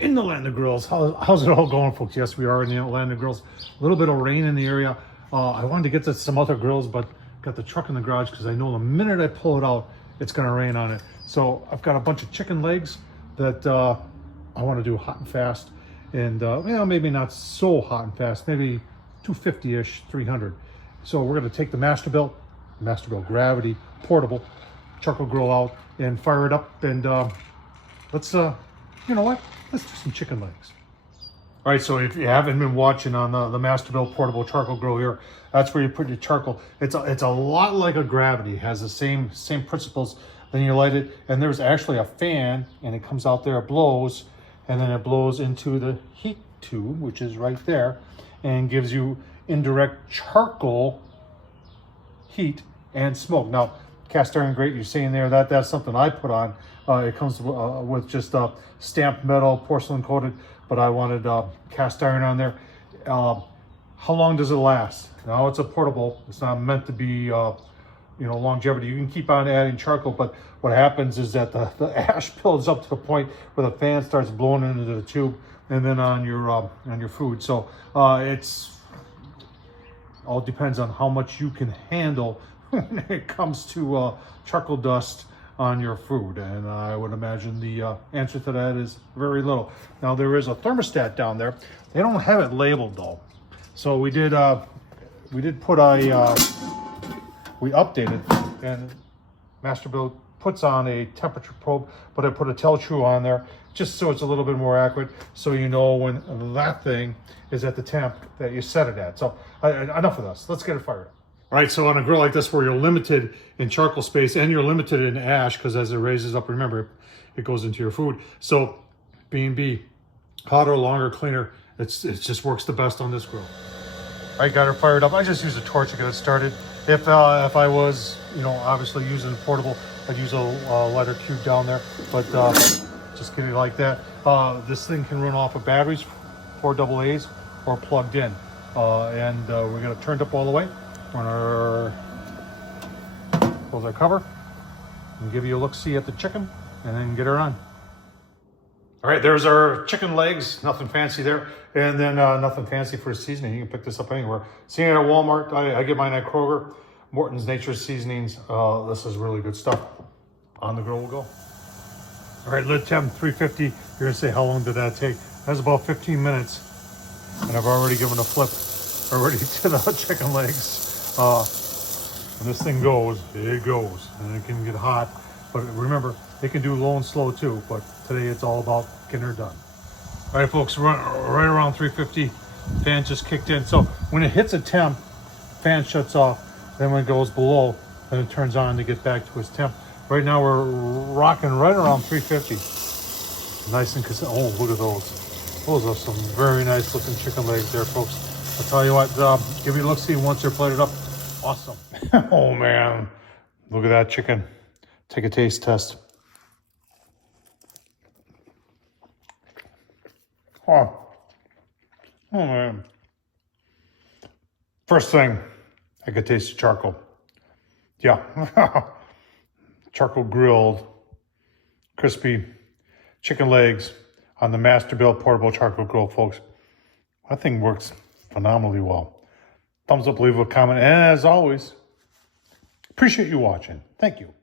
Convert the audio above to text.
in the land of grills. How's it all going, folks? Yes, we are in the land of grills. A little bit of rain in the area. I wanted to get to some other grills, but got the truck in the garage because I know the minute I pull it out, it's going to rain on it. So I've got a bunch of chicken legs that I want to do hot and fast, and maybe not so hot and fast, maybe 250-ish, 300. So we're going to take the Masterbuilt Gravity portable charcoal grill out and fire it up, and let's you know what? Let's do some chicken legs. All right, so if you haven't been watching on the Masterbuilt portable charcoal grill here, that's where you put your charcoal. It's a lot like a Gravity. It has the same principles. Then you light it, and there's actually a fan, and it comes out there, it blows, and then it blows into the heat tube, which is right there, and gives you indirect charcoal heat and smoke. Now, cast iron grate, you're seeing there, that's something I put on. It comes with just stamped metal, porcelain coated, but I wanted cast iron on there. How long does it last? Now, it's a portable. It's not meant to be longevity. You can keep on adding charcoal, but what happens is that the ash builds up to the point where the fan starts blowing into the tube, and then on your food. So it's all depends on how much you can handle when it comes to charcoal dust on your food, and I would imagine the answer to that is very little. Now, there is a thermostat down there. They don't have it labeled though, so we did put we updated, and Masterbuilt puts on a temperature probe, but I put a tell-true on there just so it's a little bit more accurate, so you know when that thing is at the temp that you set it at. So enough of this. Let's get it fired up. All right, so on a grill like this where you're limited in charcoal space and you're limited in ash, because as it raises up, remember, it goes into your food. So B&B, hotter, longer, cleaner, it just works the best on this grill. All right, got it fired up. I just use a torch to get it started. If I was, obviously using a portable, I'd use a lighter cube down there, but just get it like that. This thing can run off of batteries, 4 AA's, or plugged in. And we're gonna turn it up all the way. We're gonna close our cover and give you a look-see at the chicken, and then get her on. All right, there's our chicken legs. Nothing fancy there, and then nothing fancy for seasoning. You can pick this up anywhere. Seeing it at Walmart, I get mine at Kroger. Morton's Nature's Seasonings. This is really good stuff. On the grill we'll go. All right, lid temp 350. You're gonna say, how long did that take? That's about 15 minutes, and I've already given a flip already to the chicken legs. When this thing goes, it goes, and it can get hot. But remember, it can do low and slow too. But today it's all about getting her done. All right, folks, right around 350. Fan just kicked in. So when it hits a temp, fan shuts off. Then when it goes below, then it turns on to get back to its temp. Right now we're rocking right around 350. Nice and consistent. Oh, look at those. Those are some very nice looking chicken legs there, folks. I'll tell you what, give you a look-see once they're plated up. Awesome. Oh man, look at that chicken. Take a taste test. Oh man. First thing, I could taste the charcoal. Yeah, charcoal grilled, crispy chicken legs on the Masterbuilt portable charcoal grill, folks. That thing works phenomenally well. Thumbs up, leave a comment, and as always, appreciate you watching. Thank you.